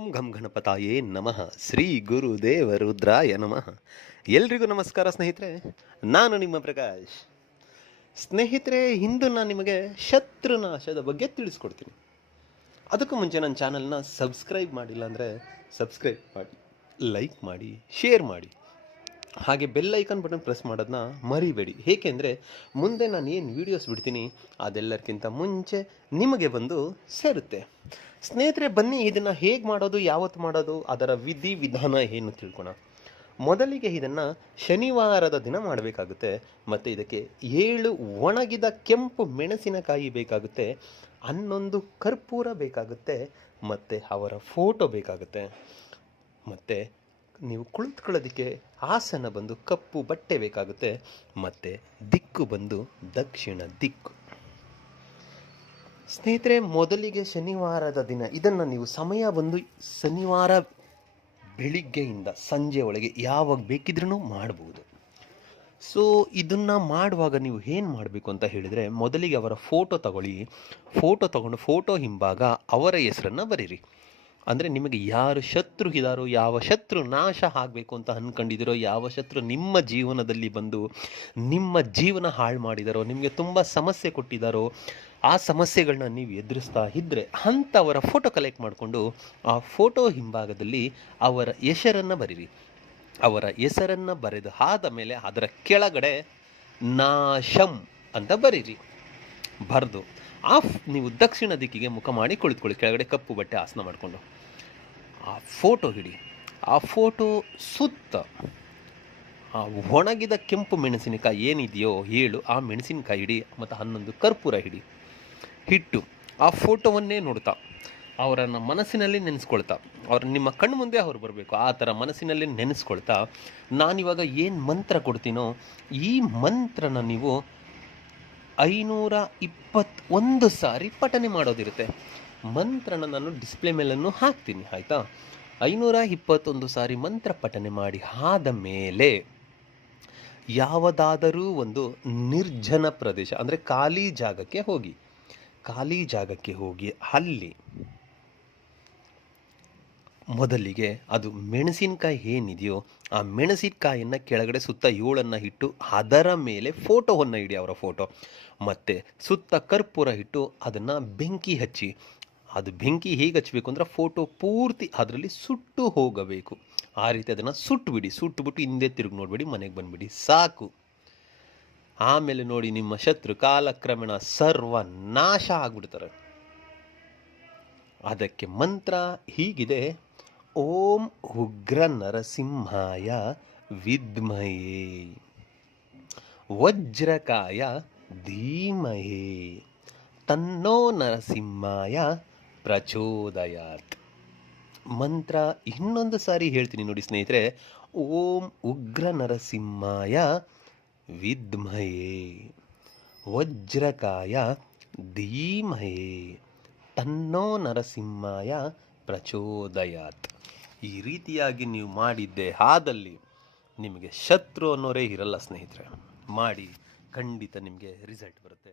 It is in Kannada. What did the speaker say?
ಓಂ ಘಂ ಗಣಪತಾಯೇ ನಮಃ. ಶ್ರೀ ಗುರುದೇವ ರುದ್ರಾಯ ನಮಃ. ಎಲ್ರಿಗೂ ನಮಸ್ಕಾರ ಸ್ನೇಹಿತರೆ, ನಾನು ನಿಮ್ಮ ಪ್ರಕಾಶ್. ಸ್ನೇಹಿತರೆ, ಇಂದು ನಾನು ನಿಮಗೆ ಶತ್ರುನಾಶದ ಬಗ್ಗೆ ತಿಳಿಸ್ಕೊಡ್ತೀನಿ. ಅದಕ್ಕೂ ಮುಂಚೆ ನನ್ನ ಚಾನಲ್ನ ಸಬ್ಸ್ಕ್ರೈಬ್ ಮಾಡಿಲ್ಲ ಅಂದರೆ ಸಬ್ಸ್ಕ್ರೈಬ್ ಮಾಡಿ, ಲೈಕ್ ಮಾಡಿ, ಶೇರ್ ಮಾಡಿ, ಹಾಗೆ ಬೆಲ್ ಐಕಾನ್ ಬಟನ್ ಪ್ರೆಸ್ ಮಾಡೋದನ್ನ ಮರಿಬೇಡಿ. ಏಕೆಂದರೆ ಮುಂದೆ ನಾನು ಏನು ವೀಡಿಯೋಸ್ ಬಿಡ್ತೀನಿ ಅದೆಲ್ಲರಿಗಿಂತ ಮುಂಚೆ ನಿಮಗೆ ಬಂದು ಸೇರುತ್ತೆ. ಸ್ನೇಹಿತರೆ, ಬನ್ನಿ ಇದನ್ನು ಹೇಗೆ ಮಾಡೋದು, ಯಾವತ್ತು ಮಾಡೋದು, ಅದರ ವಿಧಿ ವಿಧಾನ ಏನು ತಿಳ್ಕೊಣ. ಮೊದಲಿಗೆ ಇದನ್ನು ಶನಿವಾರದ ದಿನ ಮಾಡಬೇಕಾಗುತ್ತೆ. ಮತ್ತು ಇದಕ್ಕೆ 7 ಒಣಗಿದ ಕೆಂಪು ಮೆಣಸಿನಕಾಯಿ ಬೇಕಾಗುತ್ತೆ, 11 ಕರ್ಪೂರ ಬೇಕಾಗುತ್ತೆ, ಮತ್ತು ಅವರ ಫೋಟೋ ಬೇಕಾಗುತ್ತೆ. ಮತ್ತು ನೀವು ಕುಳಿತುಕೊಳ್ಳೋದಕ್ಕೆ ಆಸನ ಬಂದು ಕಪ್ಪು ಬಟ್ಟೆ ಬೇಕಾಗುತ್ತೆ, ಮತ್ತು ದಿಕ್ಕು ಬಂದು ದಕ್ಷಿಣ ದಿಕ್ಕು. ಸ್ನೇಹಿತರೆ, ಮೊದಲಿಗೆ ಶನಿವಾರದ ದಿನ ಇದನ್ನು ನೀವು ಸಮಯ ಬಂದು ಶನಿವಾರ ಬೆಳಿಗ್ಗೆಯಿಂದ ಸಂಜೆ ಒಳಗೆ ಯಾವಾಗ ಬೇಕಿದ್ರೂ ಮಾಡ್ಬೋದು. ಸೊ ಇದನ್ನು ಮಾಡುವಾಗ ನೀವು ಏನು ಮಾಡಬೇಕು ಅಂತ ಹೇಳಿದರೆ, ಮೊದಲಿಗೆ ಅವರ ಫೋಟೋ ತಗೊಳ್ಳಿ. ಫೋಟೋ ತಗೊಂಡು ಫೋಟೋ ಹಿಂಭಾಗ ಅವರ ಹೆಸರನ್ನು ಬರೀರಿ. ಅಂದರೆ ನಿಮಗೆ ಯಾರು ಶತ್ರು ಇದ್ದಾರೋ, ಯಾವ ಶತ್ರು ನಾಶ ಆಗಬೇಕು ಅಂತ ಅಂದ್ಕೊಂಡಿದ್ದೀರೋ, ಯಾವ ಶತ್ರು ನಿಮ್ಮ ಜೀವನದಲ್ಲಿ ಬಂದು ನಿಮ್ಮ ಜೀವನ ಹಾಳು ಮಾಡಿದಾರೋ, ನಿಮಗೆ ತುಂಬ ಸಮಸ್ಯೆ ಕೊಟ್ಟಿದ್ದಾರೋ, ಆ ಸಮಸ್ಯೆಗಳನ್ನ ನೀವು ಎದುರಿಸ್ತಾ ಇದ್ದರೆ ಅಂಥವರ ಫೋಟೋ ಕಲೆಕ್ಟ್ ಮಾಡಿಕೊಂಡು ಆ ಫೋಟೋ ಹಿಂಭಾಗದಲ್ಲಿ ಅವರ ಹೆಸರನ್ನು ಬರೀರಿ. ಅವರ ಹೆಸರನ್ನು ಬರೆದು ಆದ ಮೇಲೆ ಅದರ ಕೆಳಗಡೆ ನಾಶಂ ಅಂತ ಬರೀರಿ. ಬರೆದು ನೀವು ದಕ್ಷಿಣ ದಿಕ್ಕಿಗೆ ಮುಖ ಮಾಡಿ ಕುಳಿತುಕೊಳ್ಳಿ, ಕೆಳಗಡೆ ಕಪ್ಪು ಬಟ್ಟೆ ಆಸನ ಮಾಡಿಕೊಂಡು. ಆ ಫೋಟೋ ಹಿಡಿ. ಆ ಫೋಟೋ ಸುತ್ತ ಆ ಒಣಗಿದ ಕೆಂಪು ಮೆಣಸಿನಕಾಯಿ ಏನಿದೆಯೋ 7 ಆ ಮೆಣಸಿನಕಾಯಿ ಹಿಡಿ, ಮತ್ತು 11 ಕರ್ಪೂರ ಹಿಟ್ಟು ಆ ಫೋಟೋವನ್ನೇ ನೋಡ್ತಾ ಅವರನ್ನು ಮನಸ್ಸಿನಲ್ಲಿ ನೆನೆಸ್ಕೊಳ್ತಾ, ನಿಮ್ಮ ಕಣ್ಣು ಮುಂದೆ ಅವ್ರು ಬರಬೇಕು, ಆ ಥರ ಮನಸ್ಸಿನಲ್ಲಿ ನೆನೆಸ್ಕೊಳ್ತಾ ನಾನಿವಾಗ ಏನು ಮಂತ್ರ ಕೊಡ್ತೀನೋ ಈ ಮಂತ್ರನ ನೀವು 521 ಸಾರಿ ಪಠನೆ ಮಾಡೋದಿರುತ್ತೆ. ಮಂತ್ರನ ನಾನು ಡಿಸ್ಪ್ಲೇ ಮೇಲನ್ನು ಹಾಕ್ತೀನಿ, ಆಯಿತಾ? 521 ಸಾರಿ ಮಂತ್ರ ಪಠನೆ ಮಾಡಿ ಆದ ಮೇಲೆ ಯಾವುದಾದರೂ ಒಂದು ನಿರ್ಜನ ಪ್ರದೇಶ, ಅಂದರೆ ಖಾಲಿ ಜಾಗಕ್ಕೆ ಹೋಗಿ. ಅಲ್ಲಿ ಮೊದಲಿಗೆ ಅದು ಮೆಣಸಿನಕಾಯಿ ಏನಿದೆಯೋ ಆ ಮೆಣಸಿನಕಾಯಿಯನ್ನು ಕೆಳಗಡೆ ಸುತ್ತ 7 ಇಟ್ಟು ಅದರ ಮೇಲೆ ಫೋಟೋವನ್ನು ಇಡಿ, ಅವರ ಫೋಟೋ, ಮತ್ತು ಸುತ್ತ ಕರ್ಪೂರ ಇಟ್ಟು ಅದನ್ನು ಬೆಂಕಿ ಹಚ್ಚಿ. ಅದು ಬೆಂಕಿ ಹೇಗೆ ಹಚ್ಚಬೇಕು ಅಂದರೆ ಫೋಟೋ ಪೂರ್ತಿ ಅದರಲ್ಲಿ ಸುಟ್ಟು ಹೋಗಬೇಕು. ಆ ರೀತಿ ಅದನ್ನು ಸುಟ್ಟುಬಿಟ್ಟು ಹಿಂದೆ ತಿರುಗಿ ನೋಡಿಬಿಡಿ, ಮನೆಗೆ ಬಂದುಬಿಡಿ, ಸಾಕು. ಆಮೇಲೆ ನೋಡಿ, ನಿಮ್ಮ ಶತ್ರು ಕಾಲಕ್ರಮೇಣ ಸರ್ವನಾಶ ಆಗ್ಬಿಡ್ತಾರೆ. ಅದಕ್ಕೆ ಮಂತ್ರ ಹೀಗಿದೆ: ಓಂ ಉಗ್ರ ನರಸಿಂಹಾಯ ವಿದ್ಮಹೇ ವಜ್ರಕಾಯ ಧೀಮಹೇ ತನ್ನೋ ನರಸಿಂಹಾಯ ಪ್ರಚೋದಯಾತ್. ಮಂತ್ರ ಇನ್ನೊಂದು ಸಾರಿ ಹೇಳ್ತೀನಿ ನೋಡಿ ಸ್ನೇಹಿತರೆ. ಓಂ ಉಗ್ರ ನರಸಿಂಹಾಯ ವಿದ್ಮಹೇ ವಜ್ರಕಾಯ ಧೀಮಹೇ ತನ್ನೋ ನರಸಿಂಹಾಯ ಪ್ರಚೋದಯಾತ್. ಈ ರೀತಿಯಾಗಿ ನೀವು ಮಾಡಿದ್ದೆ ಆದಲ್ಲಿ ನಿಮಗೆ ಶತ್ರು ಅನ್ನೋರೇ ಇರಲ್ಲ ಸ್ನೇಹಿತರೆ. ಮಾಡಿ, ಖಂಡಿತ ನಿಮಗೆ ರಿಸಲ್ಟ್ ಬರುತ್ತೆ.